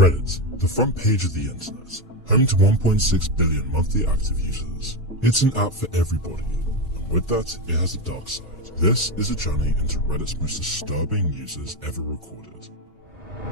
Reddit, the front page of the internet, home to 1.6 billion monthly active users. It's an app for everybody, and with that, it has a dark side. This is a journey into Reddit's most disturbing users ever recorded.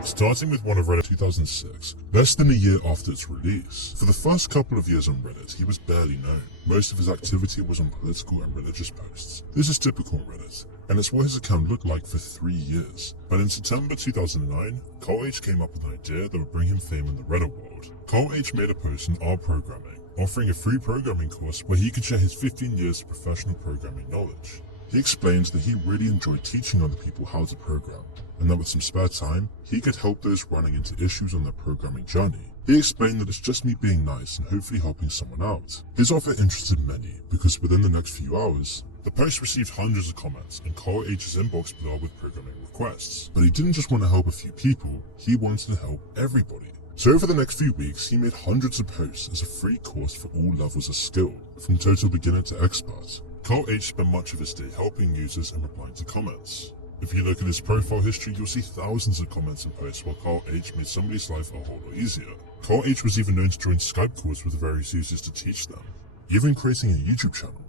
Starting with one of Reddit 2006, less than a year after its release. For the first couple of years on Reddit, he was barely known. Most of his activity was on political and religious posts. This is typical on Reddit, and it's what his account looked like for 3 years. But in September 2009, Cole H came up with an idea that would bring him fame in the Reddit world. Cole H made a post on R programming, offering a free programming course where he could share his 15 years of professional programming knowledge. He explained that he really enjoyed teaching other people how to program, and that with some spare time, he could help those running into issues on their programming journey. He explained that it's just me being nice and hopefully helping someone out. His offer interested many, because within the next few hours, the post received hundreds of comments and Cole H's inbox blew up with programming requests. But he didn't just want to help a few people, he wanted to help everybody. So over the next few weeks, he made hundreds of posts as a free course for all levels of skill, from total beginner to expert. Cole H spent much of his day helping users and replying to comments. If you look at his profile history, you'll see thousands of comments and posts while Cole H made somebody's life a whole lot easier. Cole H was even known to join Skype calls with various users to teach them, even creating a YouTube channel.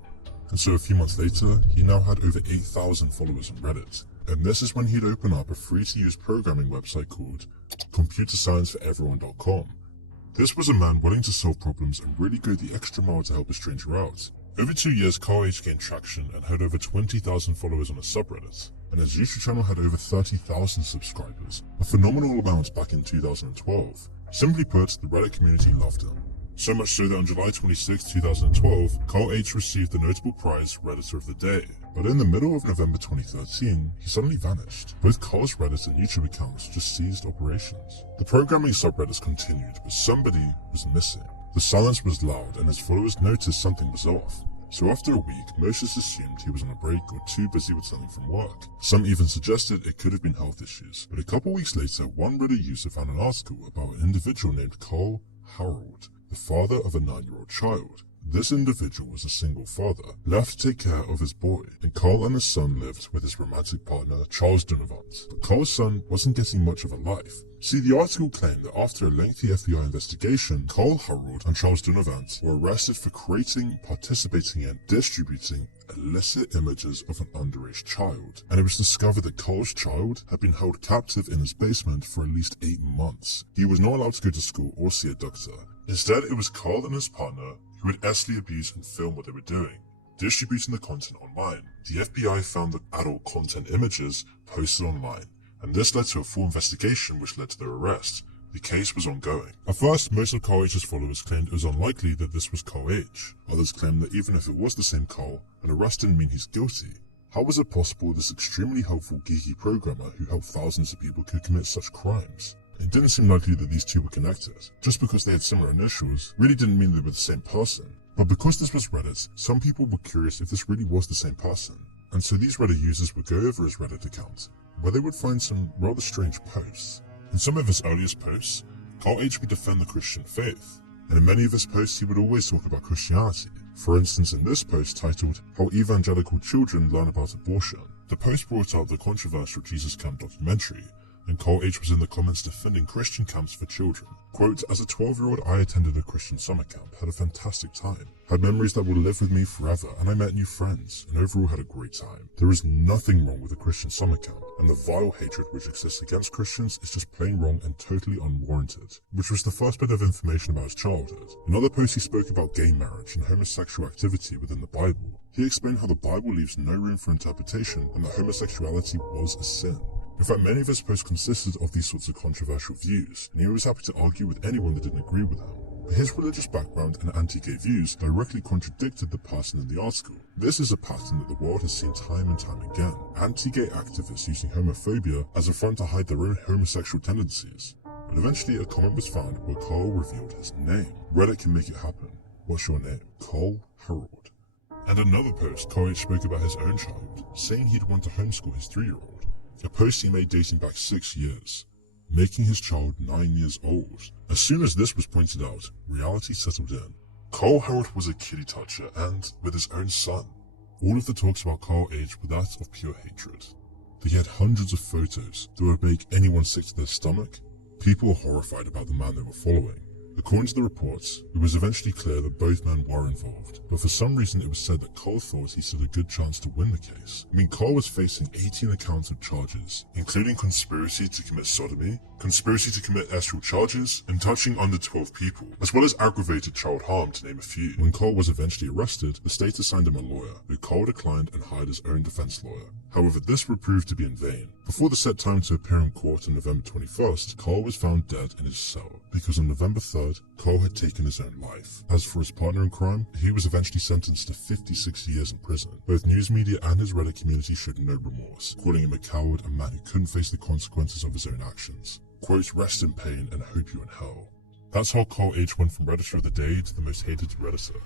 And so a few months later, he now had over 8,000 followers on Reddit. And this is when he'd open up a free-to-use programming website called computerscienceforeveryone.com. This was a man willing to solve problems and really go the extra mile to help a stranger out. Over 2 years, Cole H gained traction and had over 20,000 followers on a subreddit, and his YouTube channel had over 30,000 subscribers, a phenomenal amount back in 2012. Simply put, the Reddit community loved him. So much so that on July 26, 2012, Cole H received the notable prize Redditor of the Day. But in the middle of November 2013, he suddenly vanished. Both Cole's Reddit and YouTube accounts just ceased operations. The programming subreddits continued, but somebody was missing. The silence was loud, and his followers noticed something was off. So after a week, most just assumed he was on a break or too busy with something from work. Some even suggested it could have been health issues. But a couple weeks later, one Reddit user found an article about an individual named Cole Harold, the father of a 9-year-old child. This individual was a single father, left to take care of his boy, and Cole and his son lived with his romantic partner, Charles Donovan. But Cole's son wasn't getting much of a life. See, the article claimed that after a lengthy FBI investigation, Cole Harold and Charles Donovan were arrested for creating, participating in, distributing illicit images of an underage child. And it was discovered that Cole's child had been held captive in his basement for at least 8 months. He was not allowed to go to school or see a doctor. Instead, it was Cole and his partner who would ethically abuse and film what they were doing, distributing the content online. The FBI found the adult content images posted online, and this led to a full investigation which led to their arrest. The case was ongoing. At first, most of Cole H's followers claimed it was unlikely that this was Cole H. Others claimed that even if it was the same Cole, an arrest didn't mean he's guilty. How was it possible this extremely helpful geeky programmer who helped thousands of people could commit such crimes? It didn't seem likely that these two were connected. Just because they had similar initials really didn't mean they were the same person. But because this was Reddit, some people were curious if this really was the same person. And so these Reddit users would go over his Reddit account, where they would find some rather strange posts. In some of his earliest posts, Cole H would defend the Christian faith, and in many of his posts he would always talk about Christianity. For instance, in this post titled, How Evangelical Children Learn About Abortion, the post brought up the controversial Jesus Camp documentary, and Cole H was in the comments defending Christian camps for children. Quote, as a 12-year-old, I attended a Christian summer camp, had a fantastic time, had memories that will live with me forever, and I met new friends, and overall had a great time. There is nothing wrong with a Christian summer camp, and the vile hatred which exists against Christians is just plain wrong and totally unwarranted. Which was the first bit of information about his childhood. In other posts he spoke about gay marriage and homosexual activity within the Bible. He explained how the Bible leaves no room for interpretation and that homosexuality was a sin. In fact, many of his posts consisted of these sorts of controversial views, and he was happy to argue with anyone that didn't agree with him. But his religious background and anti-gay views directly contradicted the person in the article. This is a pattern that the world has seen time and time again. Anti-gay activists using homophobia as a front to hide their own homosexual tendencies. But eventually a comment was found where Cole revealed his name. Reddit can make it happen. What's your name? Cole Harold. And another post, Cole H spoke about his own child, saying he'd want to homeschool his 3-year-old. A post he made dating back 6 years, making his child 9 years old. As soon as this was pointed out, reality settled in. Cole Harold was a kitty toucher and with his own son. All of the talks about Cole H were that of pure hatred. He had hundreds of photos that would make anyone sick to their stomach, People were horrified about the man they were following. According to the reports, it was eventually clear that both men were involved, but for some reason it was said that Cole thought he stood a good chance to win the case. Cole was facing 18 accounts of charges, including conspiracy to commit sodomy, conspiracy to commit astral charges, and touching under 12 people, as well as aggravated child harm, to name a few. When Cole was eventually arrested, the state assigned him a lawyer, who Cole declined and hired his own defense lawyer. However, this would prove to be in vain. Before the set time to appear in court on November 21st, Cole was found dead in his cell, because on November 3rd, Cole had taken his own life. As for his partner in crime, he was eventually sentenced to 56 years in prison. Both news media and his Reddit community showed no remorse, calling him a coward, a man who couldn't face the consequences of his own actions. Quote, "Rest in pain and hope you in hell." That's how Cole H went from Redditor of the Day to the most hated Redditor.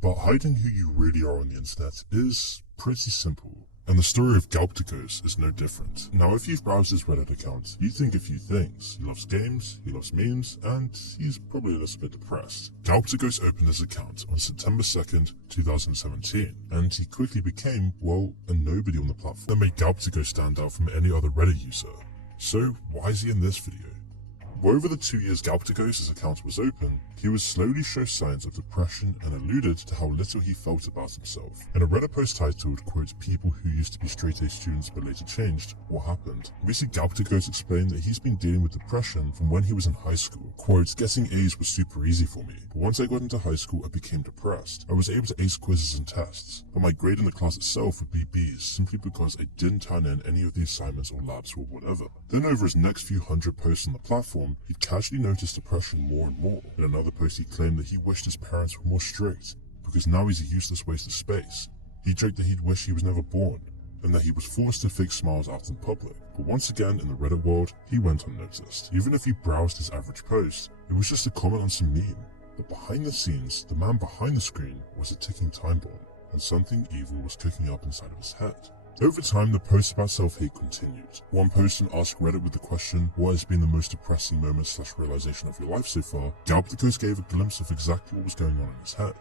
But hiding who you really are on the internet is pretty simple. And the story of Galpticos is no different. Now, if you've browsed his Reddit account, you think a few things. He loves games, he loves memes, and he's probably a little bit depressed. Galpticos opened his account on September 2nd, 2017, and he quickly became, well, a nobody on the platform. That made Galpticos stand out from any other Reddit user. So, why is he in this video? Well, over the 2 years Galpticos' account was open, he would slowly show signs of depression and alluded to how little he felt about himself. In a Reddit post titled, quote, "People who used to be straight-A students but later changed, what happened?" We see Galpticos explain that he's been dealing with depression from when he was in high school. Quote, "Getting A's was super easy for me, but once I got into high school I became depressed. I was able to ace quizzes and tests, but my grade in the class itself would be B's simply because I didn't turn in any of the assignments or labs or whatever." Then over his next few hundred posts on the platform, he'd casually noticed depression more and more. In another post he claimed that he wished his parents were more strict, because now he's a useless waste of space. He joked that he'd wish he was never born, and that he was forced to fake smiles out in public. But once again, in the Reddit world, he went unnoticed. Even if you browsed his average post, it was just a comment on some meme. But behind the scenes, the man behind the screen was a ticking time bomb, and something evil was cooking up inside of his head. Over time, the posts about self-hate continued. One post on Ask Reddit with the question, "What has been the most depressing moment / realization of your life so far?" Galpticos gave a glimpse of exactly what was going on in his head.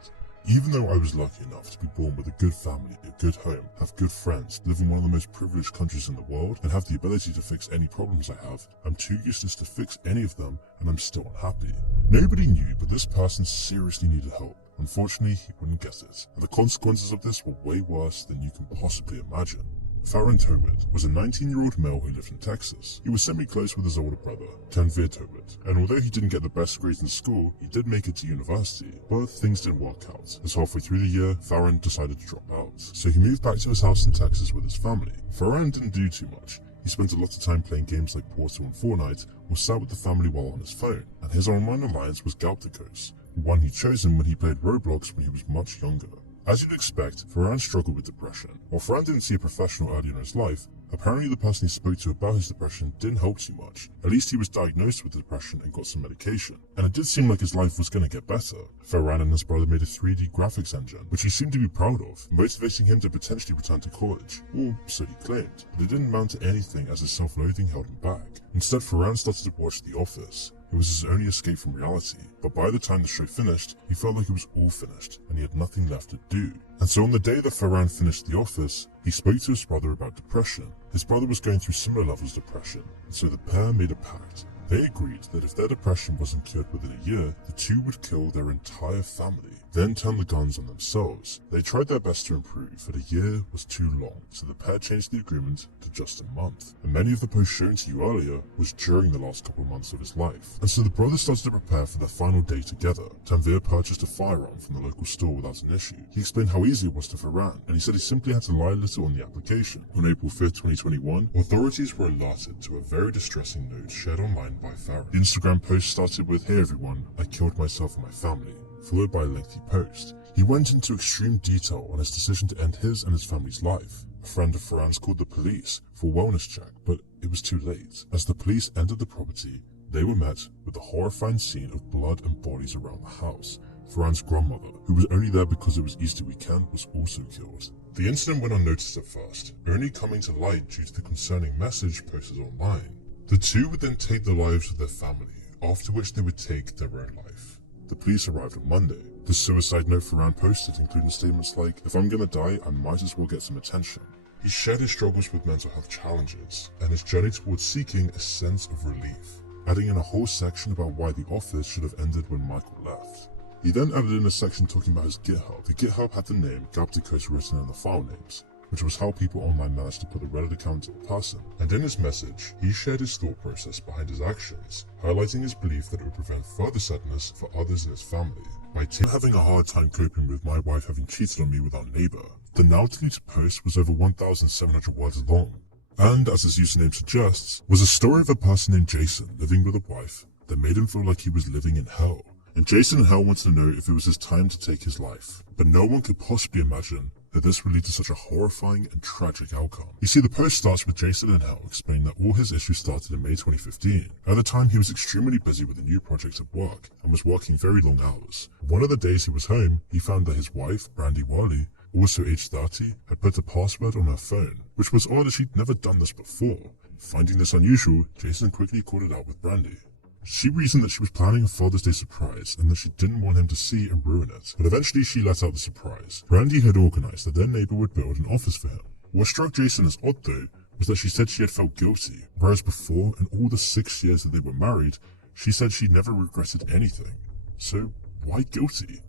"Even though I was lucky enough to be born with a good family, a good home, have good friends, live in one of the most privileged countries in the world, and have the ability to fix any problems I have, I'm too useless to fix any of them, and I'm still unhappy." Nobody knew, but this person seriously needed help. Unfortunately, he wouldn't get it, and the consequences of this were way worse than you can possibly imagine. Farron Tobit was a 19-year-old male who lived in Texas. He was semi-close with his older brother, Tanvir Tobit, and although he didn't get the best grades in school, he did make it to university, but things didn't work out, as halfway through the year, Farron decided to drop out. So he moved back to his house in Texas with his family. Farron didn't do too much. He spent a lot of time playing games like Portal and Fortnite, or sat with the family while on his phone, and his online alliance was Galpticos, the one he'd chosen when he played Roblox when he was much younger. As you'd expect, Farron struggled with depression. While Farron didn't see a professional early in his life, apparently the person he spoke to about his depression didn't help too much. At least he was diagnosed with depression and got some medication, and it did seem like his life was going to get better. Farron and his brother made a 3D graphics engine, which he seemed to be proud of, motivating him to potentially return to college, or so he claimed, but it didn't amount to anything as his self-loathing held him back. Instead, Farron started to watch The Office. It was his only escape from reality, but by the time the show finished, he felt like it was all finished, and he had nothing left to do. And so on the day that Farron finished The Office, he spoke to his brother about depression. His brother was going through similar levels of depression, and so the pair made a pact. They agreed that if their depression wasn't cured within a year, the two would kill their entire family, then turn the guns on themselves. They tried their best to improve, but a year was too long, so the pair changed the agreement to just a month. And many of the posts shown to you earlier was during the last couple of months of his life. And so the brothers started to prepare for their final day together. Tanvir purchased a firearm from the local store without an issue. He explained how easy it was to Farron, and he said he simply had to lie a little on the application. On April 5th, 2021, authorities were alerted to a very distressing note shared online by Farron. The Instagram post started with, "Hey everyone, I killed myself and my family," followed by a lengthy post. He went into extreme detail on his decision to end his and his family's life. A friend of Farron's called the police for a wellness check, but it was too late. As the police entered the property, they were met with the horrifying scene of blood and bodies around the house. Farron's grandmother, who was only there because it was Easter weekend, was also killed. The incident went unnoticed at first, only coming to light due to the concerning message posted online. The two would then take the lives of their family, after which they would take their own life. The police arrived on Monday. The suicide note Farron posted included statements like, "If I'm gonna die, I might as well get some attention." He shared his struggles with mental health challenges and his journey towards seeking a sense of relief. adding in a whole section about why the office should have ended when Michael left. He then added in a section talking about his GitHub. The GitHub had the name Gapticos written in the file names, which was how people online managed to put a Reddit account to a person. And in his message, he shared his thought process behind his actions, highlighting his belief that it would prevent further sadness for others in his family. By having a hard time coping with my wife having cheated on me with our neighbor, the now deleted post was over 1,700 words long, and as his username suggests, was a story of a person named Jason living with a wife that made him feel like he was living in hell. And Jason in hell wanted to know if it was his time to take his life, but no one could possibly imagine that this would lead to such a horrifying and tragic outcome. You see, the post starts with Jason in hell explaining that all his issues started in May 2015. At the time, he was extremely busy with a new project at work and was working very long hours. One of the days he was home, he found that his wife, Brandy Worley, also aged 30, had put a password on her phone, which was odd as she'd never done this before. Finding this unusual, Jason quickly called it out with Brandy. She reasoned that she was planning a Father's Day surprise and that she didn't want him to see and ruin it, but eventually she let out the surprise. Brandy had organized that their neighbor would build an office for him. What struck Jason as odd though was that she said she had felt guilty, whereas before, in all the 6 years that they were married, she said she never regretted anything. So why guilty?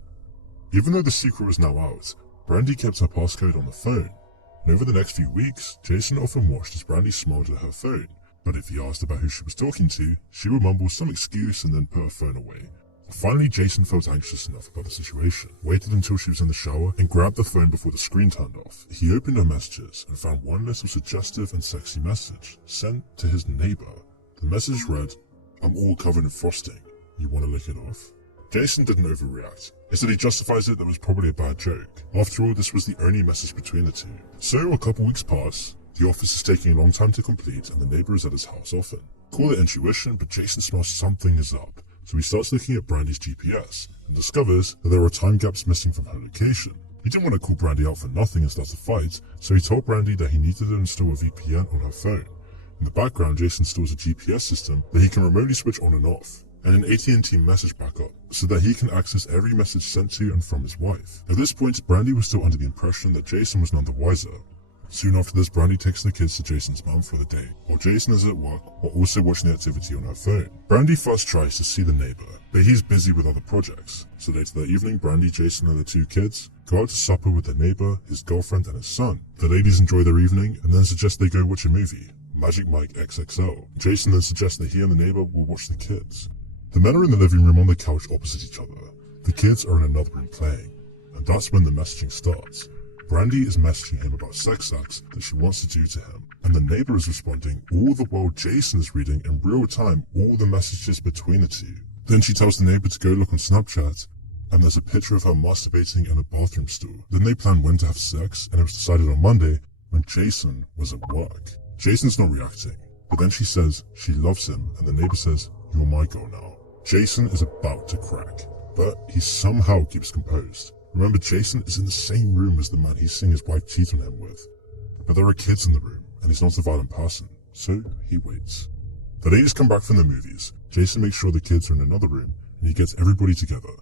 Even though the secret was now out, Brandy kept her passcode on the phone, and over the next few weeks, Jason often watched as Brandy smiled at her phone. But if he asked about who she was talking to, she would mumble some excuse and then put her phone away. Finally, Jason felt anxious enough about the situation, waited until she was in the shower, and grabbed the phone before the screen turned off. He opened her messages and found one little suggestive and sexy message sent to his neighbor. The message read, "I'm all covered in frosting. You want to lick it off?" Jason didn't overreact. Instead, he justifies it that it was probably a bad joke. After all, this was the only message between the two. So a couple weeks pass. The office is taking a long time to complete and the neighbor is at his house often. Call it intuition, but Jason smells something is up. So he starts looking at Brandy's GPS and discovers that there are time gaps missing from her location. He didn't want to call Brandy out for nothing and start a fight, so he told Brandy that he needed to install a VPN on her phone. In the background, Jason installs a GPS system that he can remotely switch on and off, and an AT&T message backup so that he can access every message sent to and from his wife. At this point, Brandy was still under the impression that Jason was none the wiser. Soon after this, Brandy takes the kids to Jason's mum for the day, while Jason is at work while also watching the activity on her phone. Brandy first tries to see the neighbor, but he's busy with other projects. So later that evening, Brandy, Jason and the two kids go out to supper with their neighbor, his girlfriend and his son. The ladies enjoy their evening and then suggest they go watch a movie, Magic Mike XXL. Jason then suggests that he and the neighbor will watch the kids. The men are in the living room on the couch opposite each other. The kids are in another room playing, and that's when the messaging starts. Brandy is messaging him about sex acts that she wants to do to him, and the neighbor is responding all the while Jason is reading in real time all the messages between the two. Then she tells the neighbor to go look on Snapchat, and there's a picture of her masturbating in a bathroom stool. Then they plan when to have sex, and it was decided on Monday when Jason was at work. Jason's not reacting, but then she says she loves him, and the neighbor says, "You're my girl now." Jason is about to crack, but he somehow keeps composed. Remember, Jason is in the same room as the man he's seeing his wife cheat on him with. But there are kids in the room, and he's not a violent person, so he waits. The ladies come back from the movies. Jason makes sure the kids are in another room, and he gets everybody together.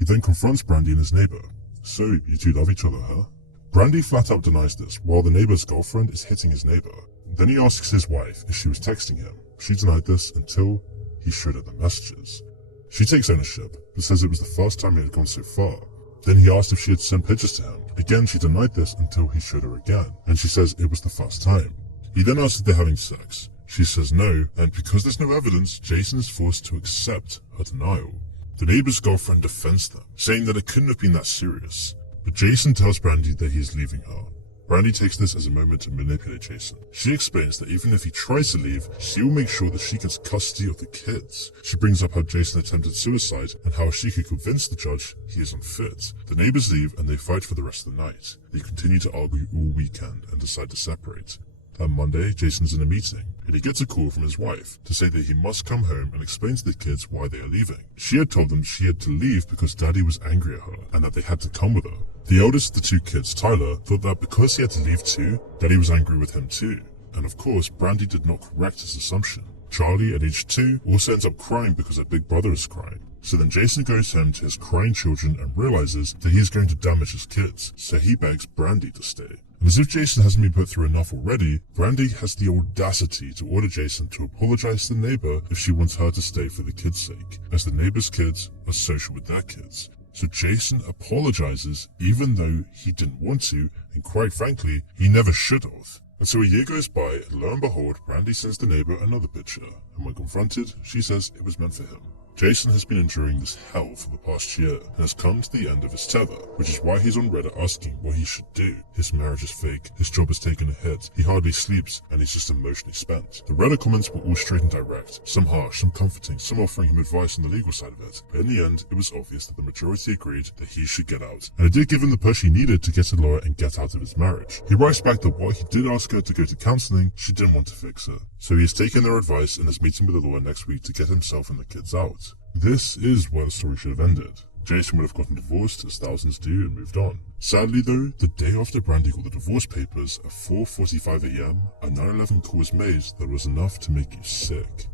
He then confronts Brandy and his neighbor. "So, you two love each other, huh?" Brandy flat out denies this, while the neighbor's girlfriend is hitting his neighbor. Then he asks his wife if she was texting him. She denied this until he showed her the messages. She takes ownership, but says it was the first time it had gone so far. Then he asked if she had sent pictures to him. Again, she denied this until he showed her again, and she says it was the first time. He then asks if they're having sex. She says no, and because there's no evidence, Jason is forced to accept her denial. The neighbor's girlfriend defends them, saying that it couldn't have been that serious. But Jason tells Brandy that he is leaving her. Brandy takes this as a moment to manipulate Jason. She explains that even if he tries to leave, she will make sure that she gets custody of the kids. She brings up how Jason attempted suicide and how she could convince the judge he is unfit. The neighbors leave and they fight for the rest of the night. They continue to argue all weekend and decide to separate. That Monday, Jason's in a meeting, and he gets a call from his wife to say that he must come home and explain to the kids why they are leaving. She had told them she had to leave because Daddy was angry at her and that they had to come with her. The eldest of the two kids, Tyler, thought that because he had to leave too, Daddy was angry with him too. And of course, Brandy did not correct his assumption. Charlie, at age 2, also ends up crying because her big brother is crying. So then Jason goes home to his crying children and realizes that he is going to damage his kids, so he begs Brandy to stay. And as if Jason hasn't been put through enough already, Brandy has the audacity to order Jason to apologize to the neighbor if she wants her to stay for the kids' sake, as the neighbor's kids are social with their kids. So Jason apologizes even though he didn't want to, and quite frankly, he never should have. And so a year goes by, and lo and behold, Brandy sends the neighbor another picture, and when confronted, she says it was meant for him. Jason has been enduring this hell for the past year and has come to the end of his tether, which is why he's on Reddit asking what he should do. His marriage is fake, his job has taken a hit, he hardly sleeps, and he's just emotionally spent. The Reddit comments were all straight and direct, some harsh, some comforting, some offering him advice on the legal side of it, but in the end, it was obvious that the majority agreed that he should get out, and it did give him the push he needed to get a lawyer and get out of his marriage. He writes back that while he did ask her to go to counseling, she didn't want to fix her. So he has taken their advice and is meeting with a lawyer next week to get himself and the kids out. This is where the story should have ended. Jason would have gotten divorced, as thousands do, and moved on. Sadly though, the day after Brandy got the divorce papers at 4:45 AM, a 911 call was made that was enough to make you sick.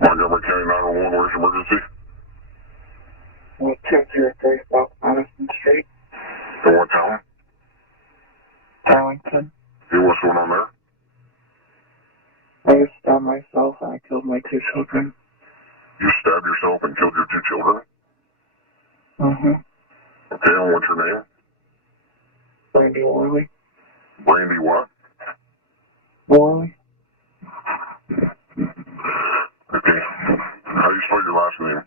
Montgomery County 911, where's your emergency? 203 South Madison Street. In what town? Darlington. Hey, what's going on there? I just stabbed myself and I killed my 2 children. You stabbed yourself and killed your 2 children? Mm-hmm. Okay, and what's your name? Brandy Worley. Brandy what? Worley. Okay. How do you spell your last name?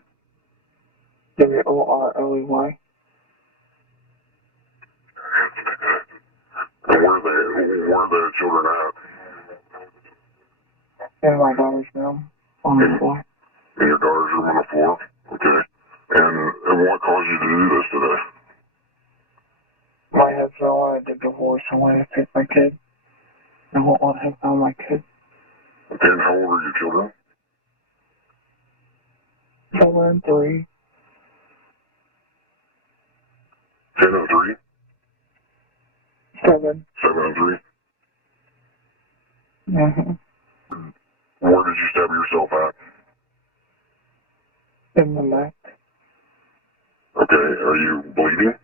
W-O-R-L-E-Y. And where are the children at? In my daughter's room on the floor. In your daughter's room on the floor? Okay. And what caused you to do this today? My husband wanted to divorce and wanted to take my kid. I won't let him have my kid. Okay, and how old are your children? 7 and 3. 10 and 3? 7. 7 and 3? Mm-hmm. Where did you stab yourself at? In the neck. Okay, are you bleeding?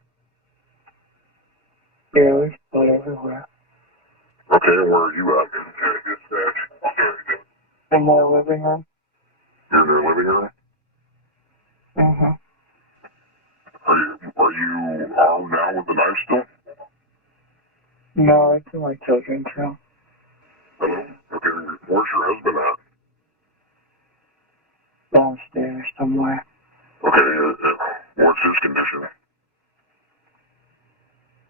Yeah, there's blood everywhere. Okay, and where are you at? In my living room. You're in their living room? Mm-hmm. Are you armed now with the knife still? No, it's in my children's room. Hello? Okay, where's your husband at? Downstairs somewhere. Okay, what's his condition?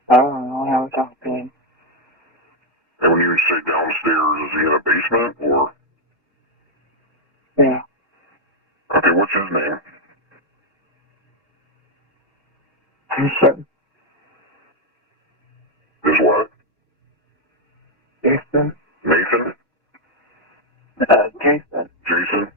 I don't know, I haven't talked to him. And when you say downstairs, is he in a basement or? Yeah. Okay, what's his name? Jason. His what? Jason. Nathan? Jason. Jason?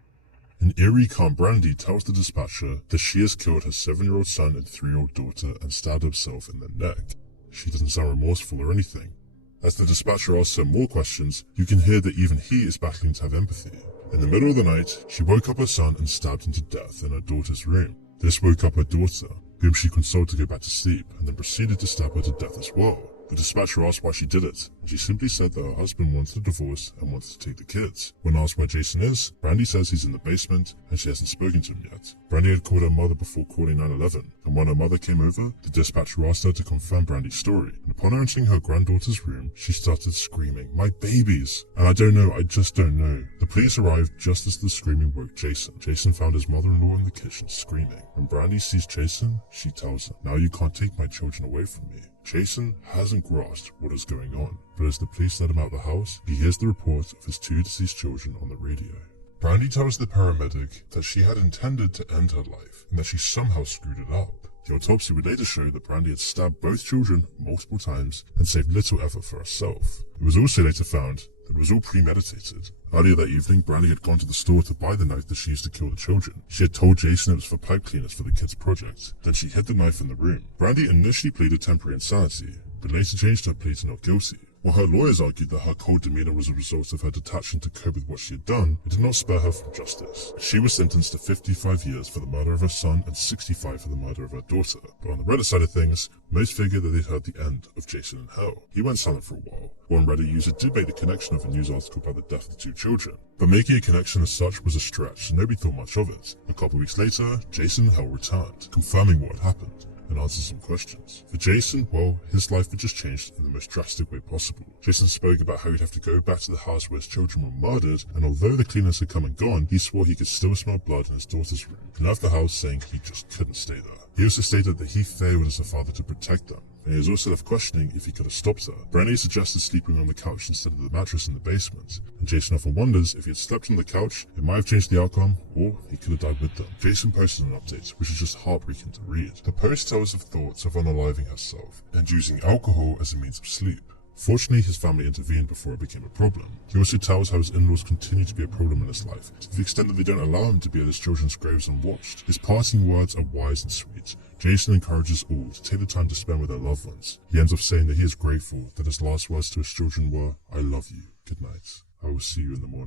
An eerie calm Brandy tells the dispatcher that she has killed her 7-year-old son and 3-year-old daughter and stabbed herself in the neck. She doesn't sound remorseful or anything. As the dispatcher asks her more questions, you can hear that even he is battling to have empathy. In the middle of the night, she woke up her son and stabbed him to death in her daughter's room. This woke up her daughter, whom she consoled to go back to sleep, and then proceeded to stab her to death as well. The dispatcher asked why she did it, and she simply said that her husband wanted a divorce and wanted to take the kids. When asked where Jason is, Brandy says he's in the basement and she hasn't spoken to him yet. Brandy had called her mother before calling 911, and when her mother came over, the dispatcher asked her to confirm Brandy's story. And upon entering her granddaughter's room, she started screaming, "My babies!" And I don't know, I just don't know. The police arrived just as the screaming woke Jason. Jason found his mother-in-law in the kitchen screaming. When Brandy sees Jason, she tells him, "Now you can't take my children away from me." Jason hasn't grasped what is going on, but as the police let him out of the house, he hears the report of his 2 deceased children on the radio. Brandy tells the paramedic that she had intended to end her life, and that she somehow screwed it up. The autopsy would later show that Brandy had stabbed both children multiple times and saved little effort for herself. It was also later found that it was all premeditated. Earlier that evening, Brandy had gone to the store to buy the knife that she used to kill the children. She had told Jason it was for pipe cleaners for the kids' project. Then she hid the knife in the room. Brandy initially pleaded temporary insanity, but later changed her plea to not guilty. While her lawyers argued that her cold demeanor was a result of her detaching to cope with what she had done, it did not spare her from justice. She was sentenced to 55 years for the murder of her son and 65 for the murder of her daughter. But on the Reddit side of things, most figured that they'd heard the end of Jason in hell. He went silent for a while. One Reddit user did make the connection of a news article about the death of the 2 children, but making a connection as such was a stretch, and nobody thought much of it. A couple weeks later, Jason in hell returned, confirming what had happened, and answered some questions. For Jason, well, his life had just changed in the most drastic way possible. Jason spoke about how he'd have to go back to the house where his children were murdered, and although the cleaners had come and gone, he swore he could still smell blood in his daughter's room. He left the house saying he just couldn't stay there. He also stated that he failed as a father to protect them, and he was also left questioning if he could have stopped her. Brandy suggested sleeping on the couch instead of the mattress in the basement, and Jason often wonders if he had slept on the couch, it might have changed the outcome, or he could have died with them. Jason posted an update, which is just heartbreaking to read. The post tells of thoughts of unaliving herself, and using alcohol as a means of sleep. Fortunately, his family intervened before it became a problem. He also tells how his in-laws continue to be a problem in his life, to the extent that they don't allow him to be at his children's graves unwatched. His parting words are wise and sweet. Jason encourages all to take the time to spend with their loved ones. He ends off saying that he is grateful that his last words to his children were, "I love you. Good night. I will see you in the morning."